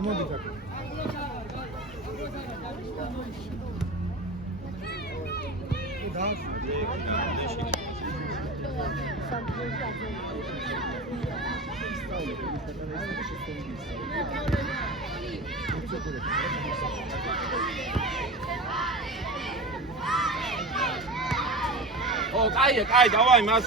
გადმოდით აქ. О, кай, давай, Маш.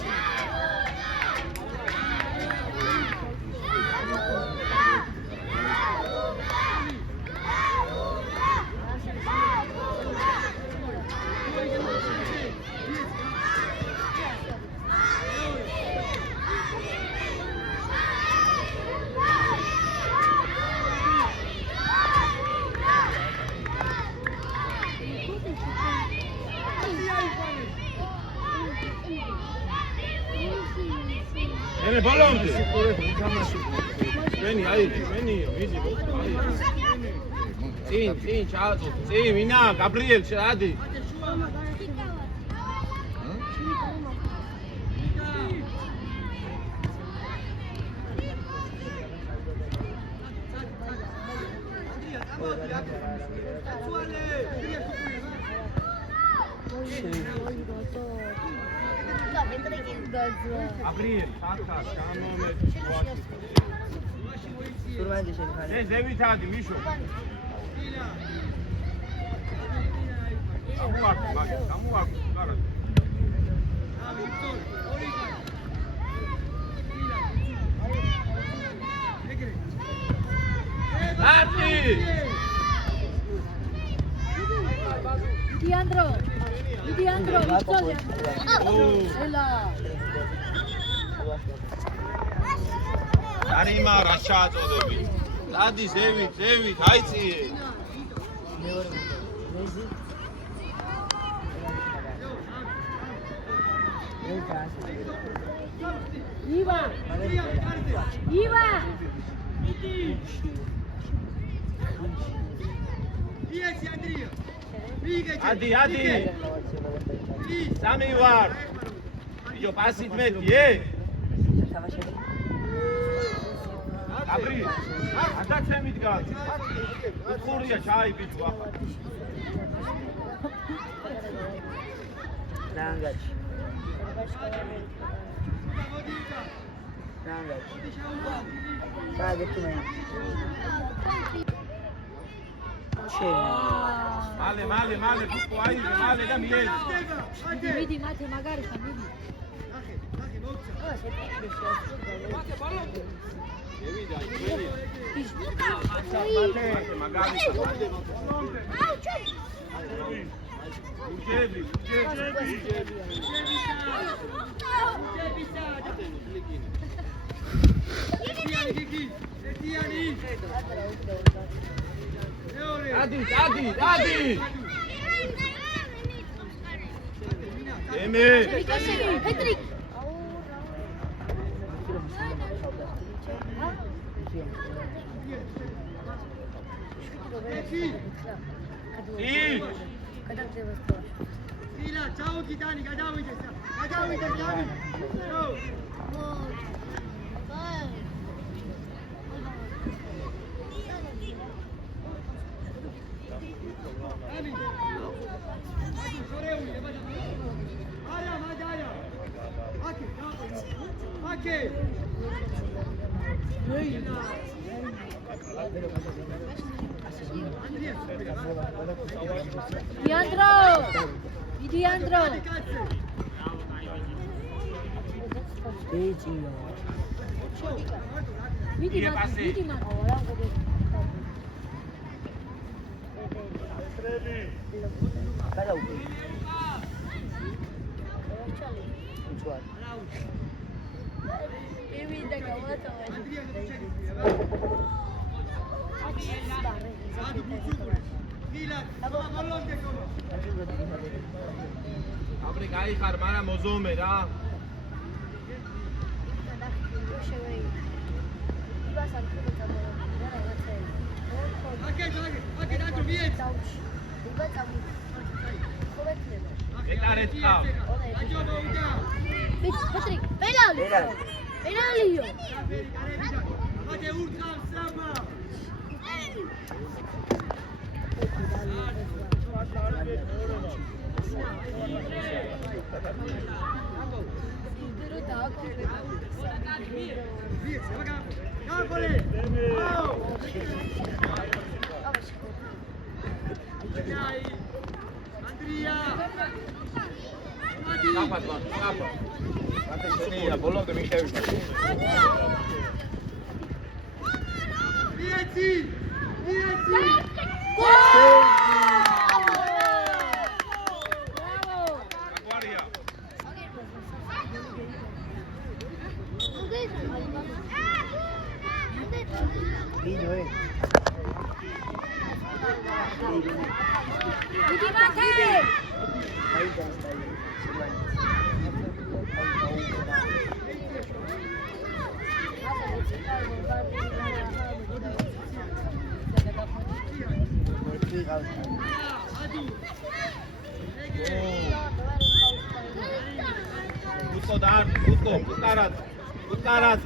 ბოლომდე მენი აი მენი ვიზი წინ ჩააწო წინ ვინა გაბრიელ შეადი Gabriel, Tata, Kamonet, Survivor. Zevitadi, Misho. Kamu aku, karat. Ati. Diandro, Victoria. Ela. Arima Rashadzodebi. Dadi Zevit, აიწიე. Iva. Adi. Sami var. Jo pasit metie. Gabriel, anda წემით გაც. უხურია ჩაიბიჭო ახლა. Rangach. Sabe que vem. Male, pupo aí, male da miel. Midi, mate, magari fa midi. Adi. Patrick. Sila, ciao Kitani, gadawite. Ciao. Diandro. Vidi ma. Cada uno. Abri gai khar mara mozome ra. Patrick, penalio. ბოლომდე მიხევი. Utkarat.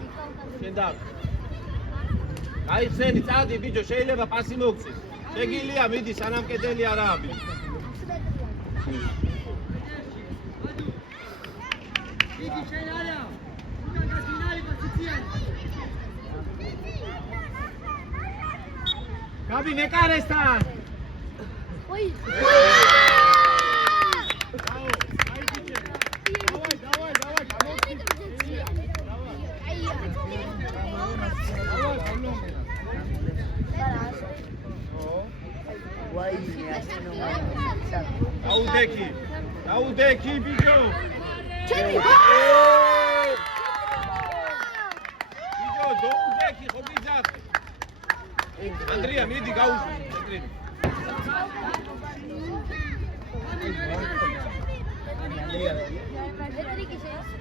Შენდა. გაიხსენი წადი ბიჭო, შეიძლება პასი მოგცეს. შეგილია, მიდი, სანამ კედელი არაა ბიჭო. იგი შენ არა. უკან გასინარი პოზიციანი. გაბი მეკარესთან. ოი. დაუდექი ბიჭო. ჩემი. ბიჭო, დაუდექი ხო ბიძახ. ანდრია, მიდი გაუშვი. პეტრიკი შეიძლება.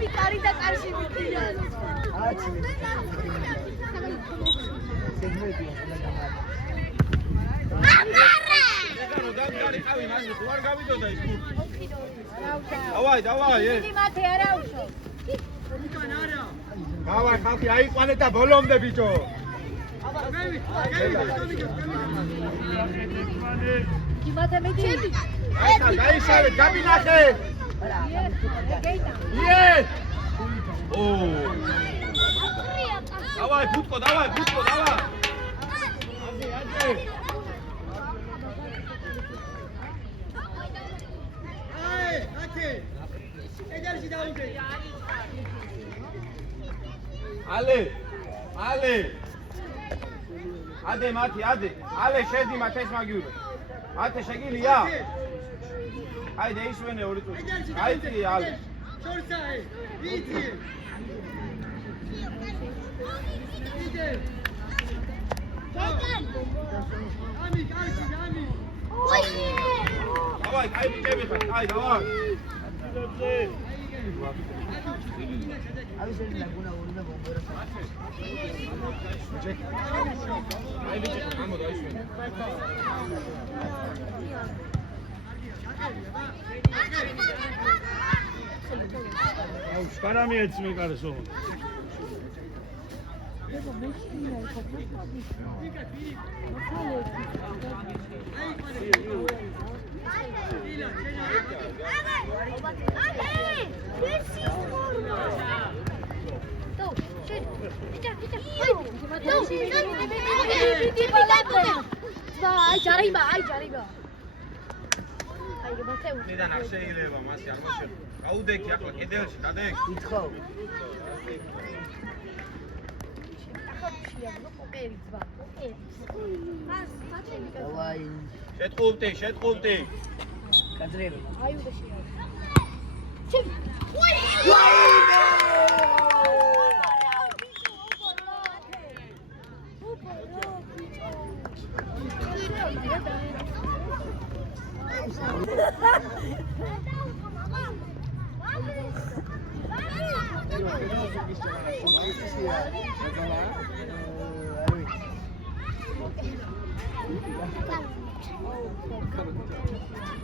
მე კარი და კარში მიდია. დავაი. დიდი მათე არა უშო. უკან არა. დავაი, ხალხი აიყვანეთ და ბოლომდე ბიჭო. დიდი მათე მიდი. გაიშალეთ, გაბინახე. იე! ო! დავაი, ფუტკო, დავაი. აძე. აკე. ედარში დაუნდე. Ale. Ade mati, ade. Ale შედი მათეს მაგიურე. ათე შეგილია? Haydi ისვენე ორი წუთი. Haydi ale. შორსა, ვიძი. ვიდე. ამი, კარგი, ამი. ოი. Davay, kay bikemi bak. Hay, davay. Sparamiec mi kareso. აი ჯარიმა. ნიდან არ შეიძლება მასე არ მოშენ. გაუდექი ახლა კედელში, გადაექ. ითხოვ. დავაი. შეტყობდი. გაძრები. აი უნდა შეა.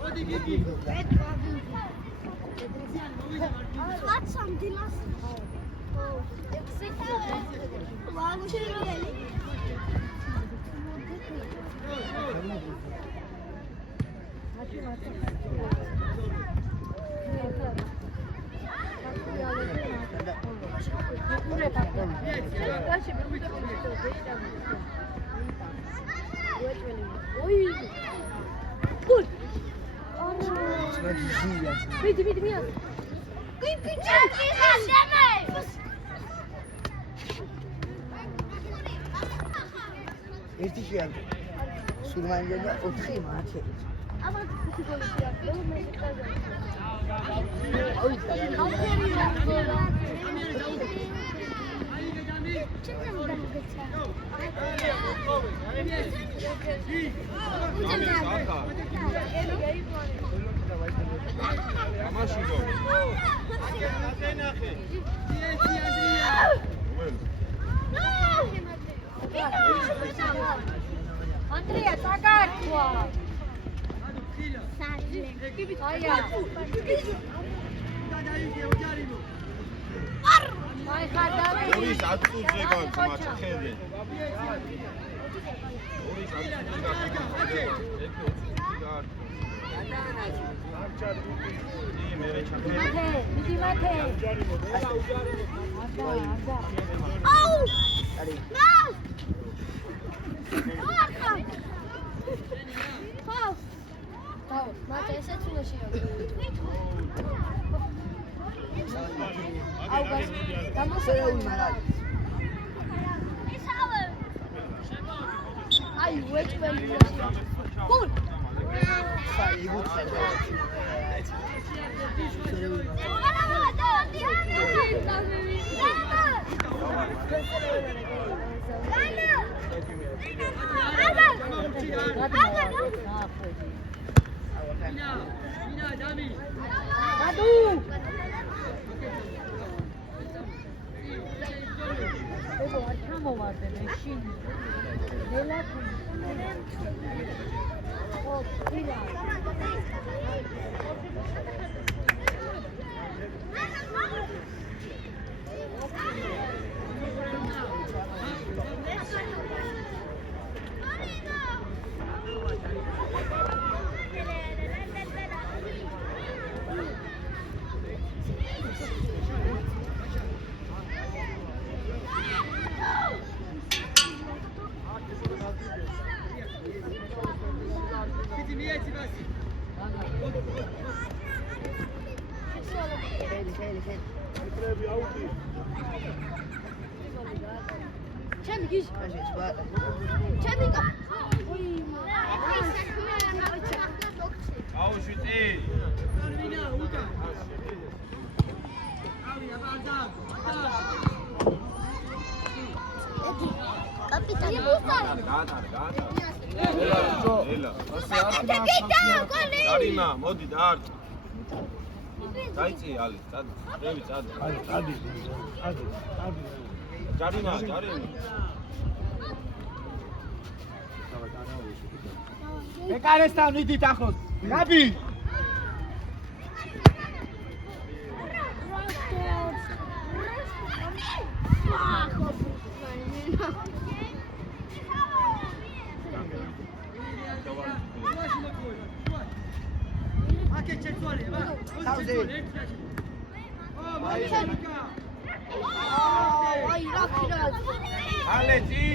მოდი გიგი ერთი შეარდა. სურმანია და 4 მათი. Andrea, tagakwa. ორის აწუძე გაჩმაჩა ხედე. ორის აწუძე Karima, მოდი და არ. დაიწი ალი, წადი, წადი. წადი. Karima, Karima. ეკარესთან ვიდით ახლოს. გაბი. Aleci.